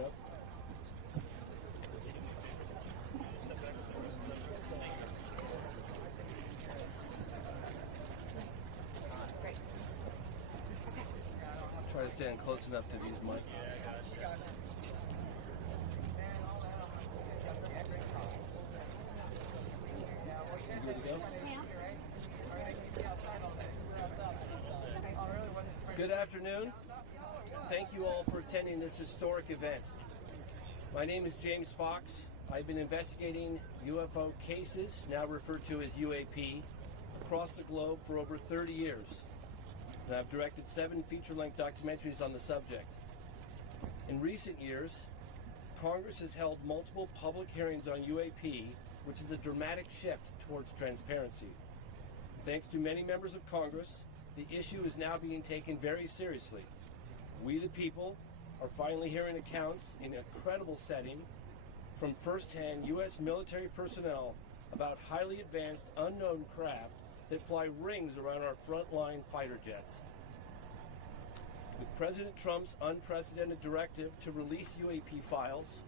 go. Great. Okay. Try to stand close enough to these mics. You good to go? Yeah. Good afternoon. Thank you all for attending this historic event. My name is James Fox. I've been investigating UFO cases, now referred to as UAP, across the globe for over 30 years. And I've directed 7 feature-length documentaries on the subject. In recent years, Congress has held multiple public hearings on UAP, which is a dramatic shift towards transparency. Thanks to many members of Congress, the issue is now being taken very seriously. We, the people, are finally hearing accounts in a credible setting from first-hand U.S. military personnel about highly advanced unknown craft that fly rings around our frontline fighter jets. With President Trump's unprecedented directive to release UAP files,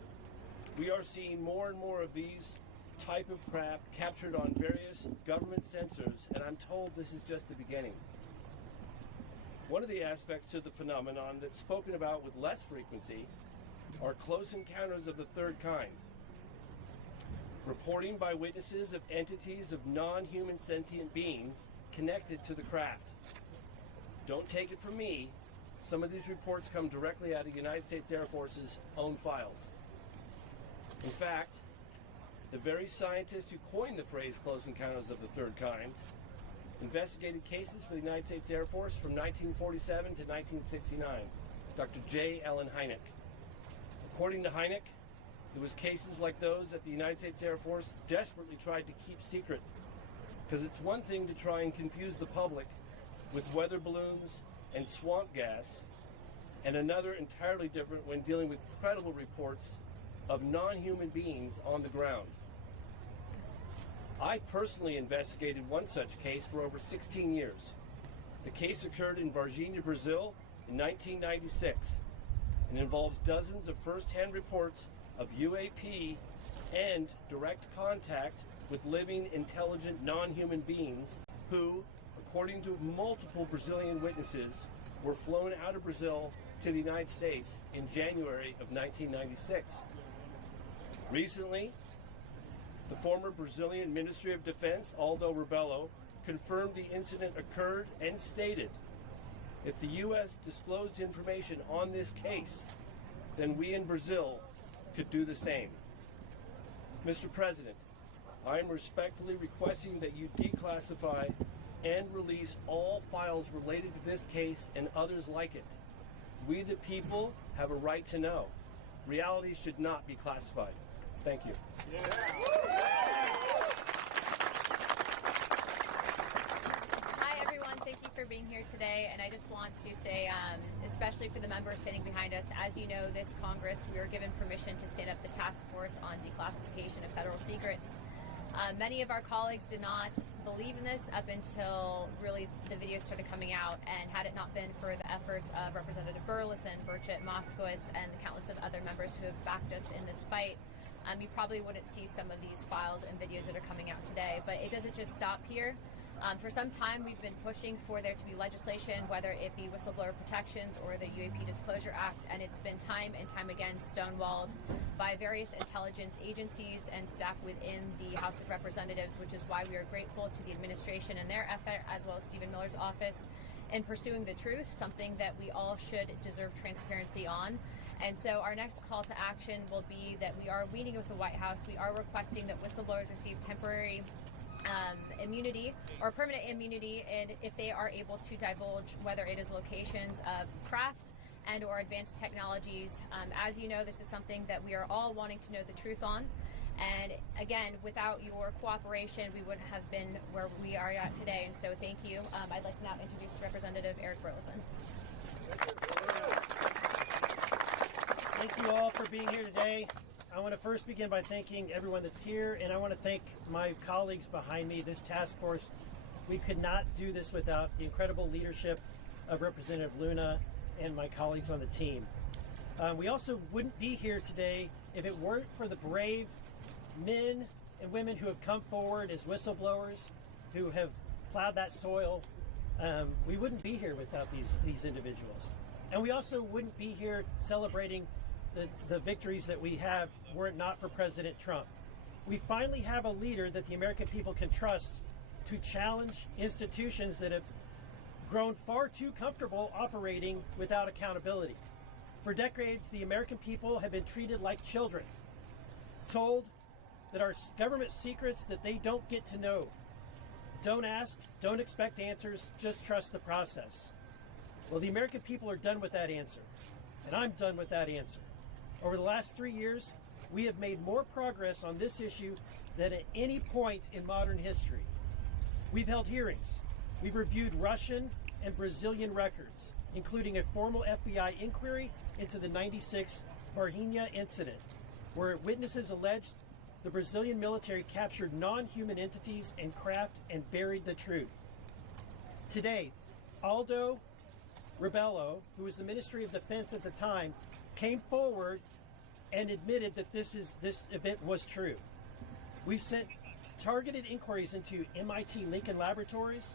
we are seeing more and more of these type of craft captured on various government sensors, and I'm told this is just the beginning. One of the aspects to the phenomenon that's spoken about with less frequency are close encounters of the third kind. Reporting by witnesses of entities of non-human sentient beings connected to the craft. Don't take it from me, some of these reports come directly out of the United States Air Force's own files. In fact, the very scientists who coined the phrase close encounters of the third kind investigated cases for the United States Air Force from 1947 to 1969, Dr. J. Allen Hynek. According to Hynek, it was cases like those that the United States Air Force desperately tried to keep secret, because it's one thing to try and confuse the public with weather balloons and swamp gas, and another entirely different when dealing with credible reports of non-human beings on the ground. I personally investigated one such case for over 16 years. The case occurred in Varginha, Brazil in 1996 and involves dozens of first-hand reports of UAP and direct contact with living, intelligent, non-human beings who, according to multiple Brazilian witnesses, were flown out of Brazil to the United States in January of 1996. Recently, the former Brazilian Ministry of Defense, Aldo Rebelo, confirmed the incident occurred and stated, if the U.S. disclosed information on this case, then we in Brazil could do the same. Mr. President, I am respectfully requesting that you declassify and release all files related to this case and others like it. We the people have a right to know. Reality should not be classified. Thank you. Hi everyone, thank you for being here today, and I just want to say, especially for the members sitting behind us, as you know, this Congress, we were given permission to stand up the task force on declassification of federal secrets. Many of our colleagues did not believe in this up until really the videos started coming out, and had it not been for the efforts of Representative Burlison, Burchett, Moskowitz, and the countless of other members who have backed us in this fight, you probably wouldn't see some of these files and videos that are coming out today. But it doesn't just stop here. For some time, we've been pushing for there to be legislation, whether it be whistleblower protections or the UAP Disclosure Act, and it's been time and time again stonewalled by various intelligence agencies and staff within the House of Representatives, which is why we are grateful to the administration and their effort, as well as Stephen Miller's office, in pursuing the truth, something that we all should deserve transparency on. And so our next call to action will be that we are meeting with the White House. We are requesting that whistleblowers receive temporary immunity or permanent immunity, and if they are able to divulge whether it is locations of craft and or advanced technologies. As you know, this is something that we are all wanting to know the truth on. And again, without your cooperation, we wouldn't have been where we are at today. And so thank you. I'd like to now introduce Representative Eric Burlison. Thank you all for being here today. I want to first begin by thanking everyone that's here, and I want to thank my colleagues behind me, this task force. We could not do this without the incredible leadership of Representative Luna and my colleagues on the team. We also wouldn't be here today if it weren't for the brave men and women who have come forward as whistleblowers, who have plowed that soil. We wouldn't be here without these individuals. And we also wouldn't be here celebrating the victories that we have were it not for President Trump. We finally have a leader that the American people can trust to challenge institutions that have grown far too comfortable operating without accountability. For decades, the American people have been treated like children, told that our government secrets that they don't get to know. Don't ask, don't expect answers, just trust the process. Well, the American people are done with that answer, and I'm done with that answer. Over the last 3 years, we have made more progress on this issue than at any point in modern history. We've held hearings. We've reviewed Russian and Brazilian records, including a formal FBI inquiry into the '96 Varginha incident, where witnesses alleged the Brazilian military captured non-human entities and craft and buried the truth. Today, Aldo Rebelo, who was the Ministry of Defense at the time, came forward and admitted that this event was true. We've sent targeted inquiries into MIT Lincoln Laboratories,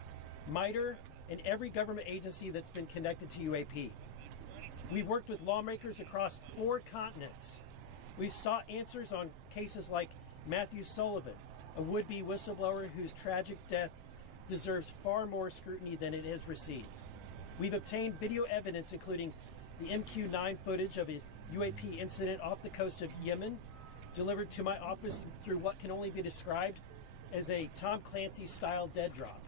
MITRE, and every government agency that's been connected to UAP. We've worked with lawmakers across 4 continents. We've sought answers on cases like Matthew Sullivan, a would-be whistleblower whose tragic death deserves far more scrutiny than it has received. We've obtained video evidence, including the MQ-9 footage of a UAP incident off the coast of Yemen, delivered to my office through what can only be described as a Tom Clancy-style dead drop.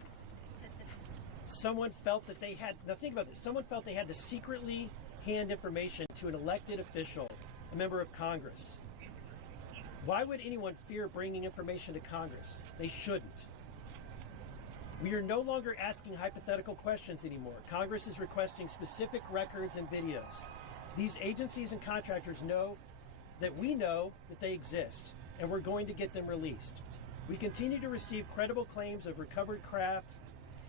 Someone felt that they had, now think about this, someone felt they had to secretly hand information to an elected official, a member of Congress. Why would anyone fear bringing information to Congress? They shouldn't. We are no longer asking hypothetical questions anymore. Congress is requesting specific records and videos. These agencies and contractors know that we know that they exist, and we're going to get them released. We continue to receive credible claims of recovered craft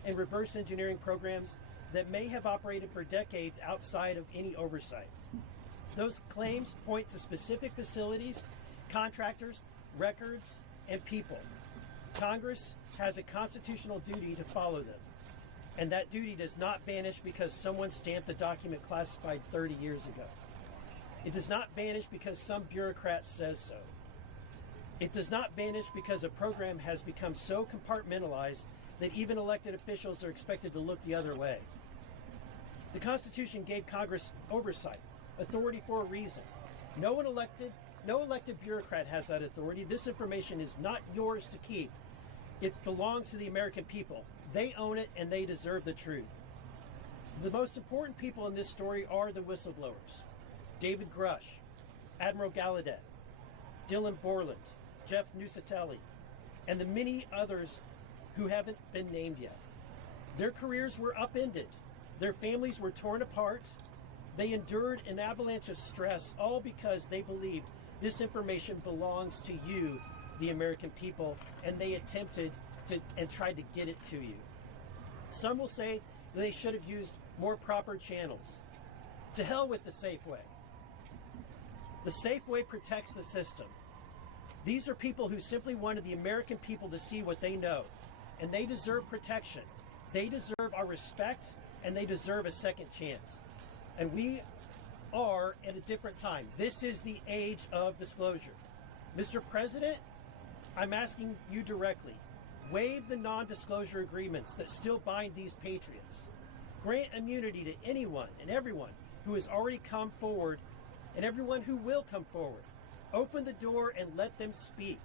and reverse engineering programs that may have operated for decades outside of any oversight. Those claims point to specific facilities, contractors, records, and people. Congress has a constitutional duty to follow them, and that duty does not vanish because someone stamped a document classified 30 years ago. It does not vanish because some bureaucrat says so. It does not vanish because a program has become so compartmentalized that even elected officials are expected to look the other way. The Constitution gave Congress oversight, authority for a reason. No elected bureaucrat has that authority. This information is not yours to keep. It belongs to the American people. They own it, and they deserve the truth. The most important people in this story are the whistleblowers. David Grusch, Admiral Gallaudet, Dylan Borland, Jeff Nusatelli, and the many others who haven't been named yet. Their careers were upended. Their families were torn apart. They endured an avalanche of stress, all because they believed this information belongs to you, the American people, and they attempted to and tried to get it to you. Some will say that they should have used more proper channels. To hell with the safe way. The safe way protects the system. These are people who simply wanted the American people to see what they know, and they deserve protection. They deserve our respect, and they deserve a second chance. And we are at a different time. This is the age of disclosure. Mr. President, I'm asking you directly, waive the non-disclosure agreements that still bind these patriots. Grant immunity to anyone and everyone who has already come forward and everyone who will come forward. Open the door and let them speak.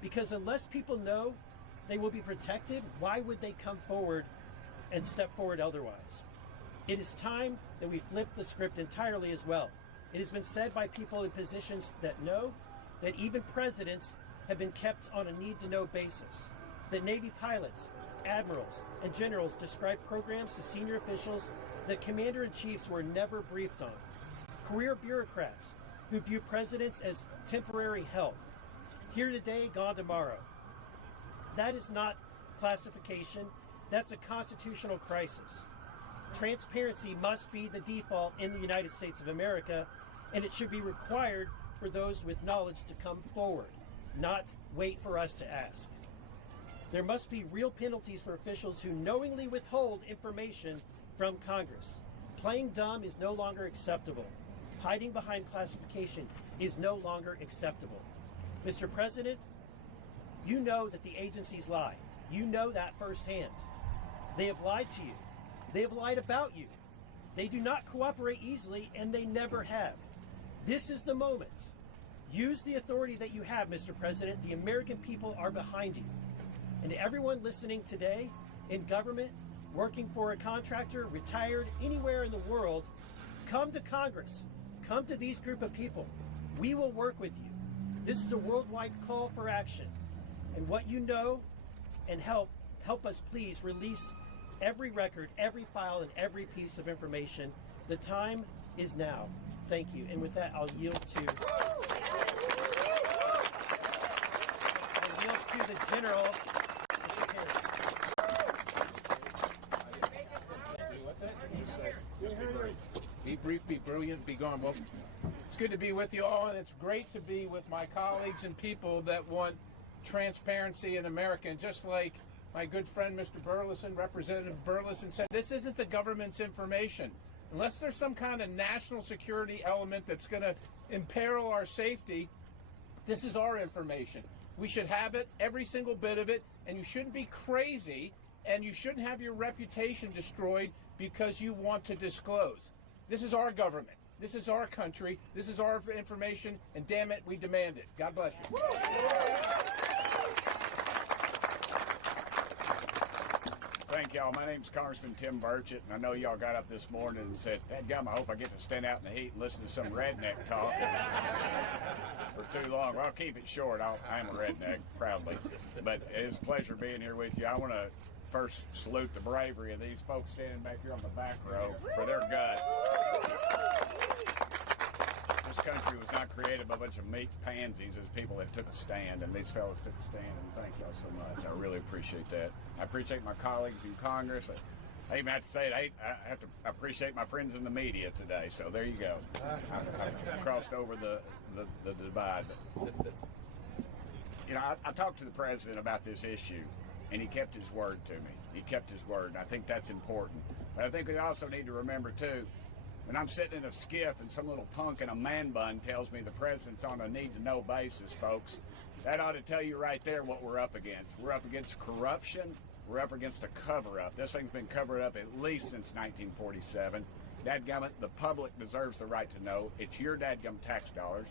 Because unless people know they will be protected, why would they come forward and step forward otherwise? It is time that we flip the script entirely as well. It has been said by people in positions that know that even presidents have been kept on a need-to-know basis, that Navy pilots, admirals, and generals describe programs to senior officials that commander-in-chiefs were never briefed on, career bureaucrats who view presidents as temporary help, here today, gone tomorrow. That is not classification, that's a constitutional crisis. Transparency must be the default in the United States of America, and it should be required for those with knowledge to come forward, not wait for us to ask. There must be real penalties for officials who knowingly withhold information from Congress. Playing dumb is no longer acceptable. Hiding behind classification is no longer acceptable. Mr. President, you know that the agencies lie. You know that firsthand. They have lied to you. They have lied about you. They do not cooperate easily, and they never have. This is the moment. Use the authority that you have, Mr. President. The American people are behind you. And everyone listening today in government, working for a contractor, retired, anywhere in the world, come to Congress. Come to these group of people. We will work with you. This is a worldwide call for action. And what you know, and help us please release every record, every file, and every piece of information. The time is now. Thank you. And with that, I'll yield to the General. Be brief, be brilliant, be gone. Well, it's good to be with you all, and it's great to be with my colleagues and people that want transparency in America. And just like my good friend, Mr. Burlison, Representative Burlison said, this isn't the government's information. Unless there's some kind of national security element that's going to imperil our safety, this is our information. We should have it, every single bit of it, and you shouldn't be crazy, and you shouldn't have your reputation destroyed because you want to disclose. This is our government. This is our country. This is our information, and damn it, we demand it. God bless you. Thank y'all. My name's Congressman Tim Burchett, and I know y'all got up this morning and said, "Dadgum, I hope I get to stand out in the heat and listen to some redneck talk for too long." Well, I'll keep it short. I'm a redneck, proudly. But it's a pleasure being here with you. I want to first salute the bravery of these folks standing back here on the back row for their guts. This country was not created by a bunch of meek pansies. It was people that took a stand, and these fellows took a stand, and thank y'all so much. I really appreciate that. I appreciate my colleagues in Congress. I even have to say it, I have to appreciate my friends in the media today, so there you go. I crossed over the divide. You know, I talked to the president about this issue, and he kept his word to me. He kept his word, and I think that's important. But I think we also need to remember, too, when I'm sitting in a skiff and some little punk in a man bun tells me the president's on a need-to-know basis, folks, that ought to tell you right there what we're up against. We're up against corruption. We're up against a cover-up. This thing's been covered up at least since 1947. Dadgummit, the public deserves the right to know. It's your dadgum tax dollars.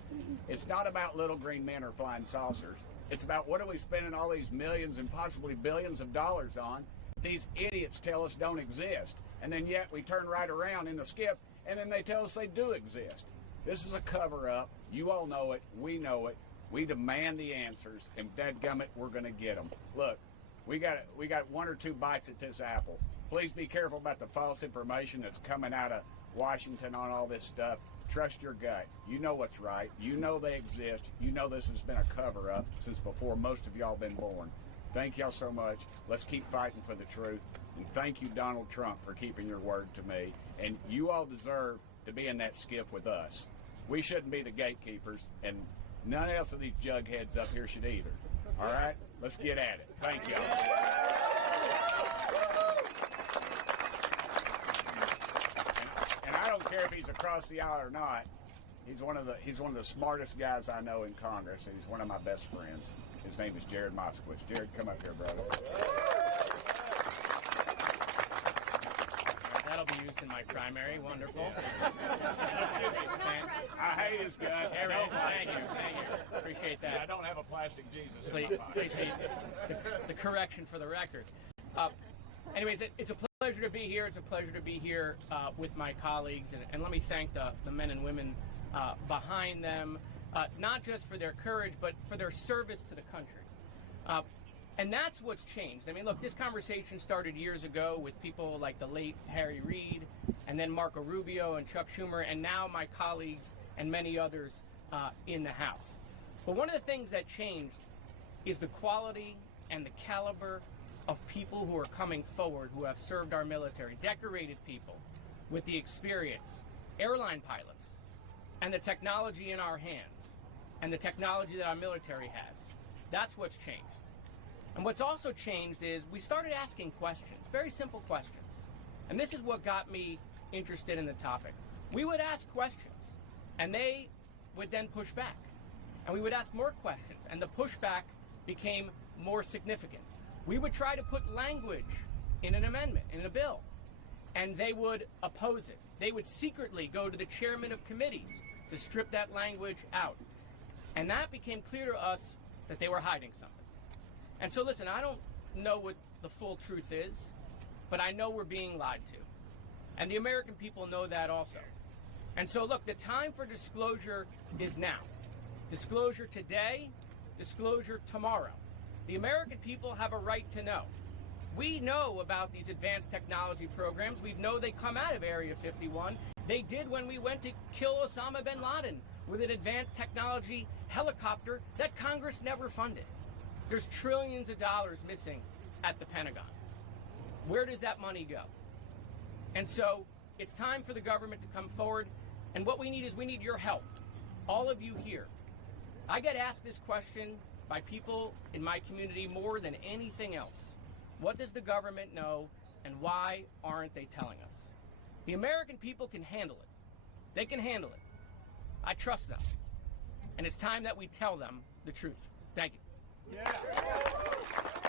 It's not about little green men or flying saucers. It's about what are we spending all these millions and possibly billions of dollars on that these idiots tell us don't exist. And then yet we turn right around in the skiff and then they tell us they do exist. This is a cover-up. You all know it. We know it. We demand the answers, and dadgummit, we're going to get them. Look, we got one or two bites at this apple. Please be careful about the false information that's coming out of Washington on all this stuff. Trust your gut. You know what's right. You know they exist. You know this has been a cover-up since before most of y'all been born. Thank y'all so much. Let's keep fighting for the truth. And thank you, Donald Trump, for keeping your word to me. And you all deserve to be in that skiff with us. We shouldn't be the gatekeepers, and none else of these jugheads up here should either. All right? Let's get at it. Thank y'all. And I don't care if he's across the aisle or not. He's one of the smartest guys I know in Congress, and he's one of my best friends. His name is Jared Moskowitz. Jared, come up here, brother. That'll be used in my primary. Wonderful. I hate his gun. Thank you. Appreciate that. I don't have a plastic Jesus in Please, my pocket. the correction for the record. Anyways, it's a pleasure to be here. It's a pleasure to be here with my colleagues, and let me thank the men and women behind them, not just for their courage, but for their service to the country. And that's what's changed. I mean, look, this conversation started years ago with people like the late Harry Reid, and then Marco Rubio and Chuck Schumer, and now my colleagues and many others in the House. But one of the things that changed is the quality and the caliber of people who are coming forward who have served our military, decorated people with the experience, airline pilots, and the technology in our hands and the technology that our military has. That's what's changed. And what's also changed is we started asking questions, very simple questions. And this is what got me interested in the topic. We would ask questions, and they would then push back. And we would ask more questions, and the pushback became more significant. We would try to put language in an amendment, in a bill, and they would oppose it. They would secretly go to the chairman of committees to strip that language out. And that became clear to us that they were hiding something. And so listen, I don't know what the full truth is, but I know we're being lied to. And the American people know that also. And so look, the time for disclosure is now. Disclosure today, disclosure tomorrow. The American people have a right to know. We know about these advanced technology programs. We know they come out of Area 51. They did when we went to kill Osama bin Laden with an advanced technology helicopter that Congress never funded. There's trillions of dollars missing at the Pentagon. Where does that money go? And so it's time for the government to come forward. And what we need is we need your help. All of you here. I get asked this question by people in my community more than anything else. What does the government know, and why aren't they telling us? The American people can handle it. They can handle it. I trust them. And it's time that we tell them the truth. Thank you. Yeah.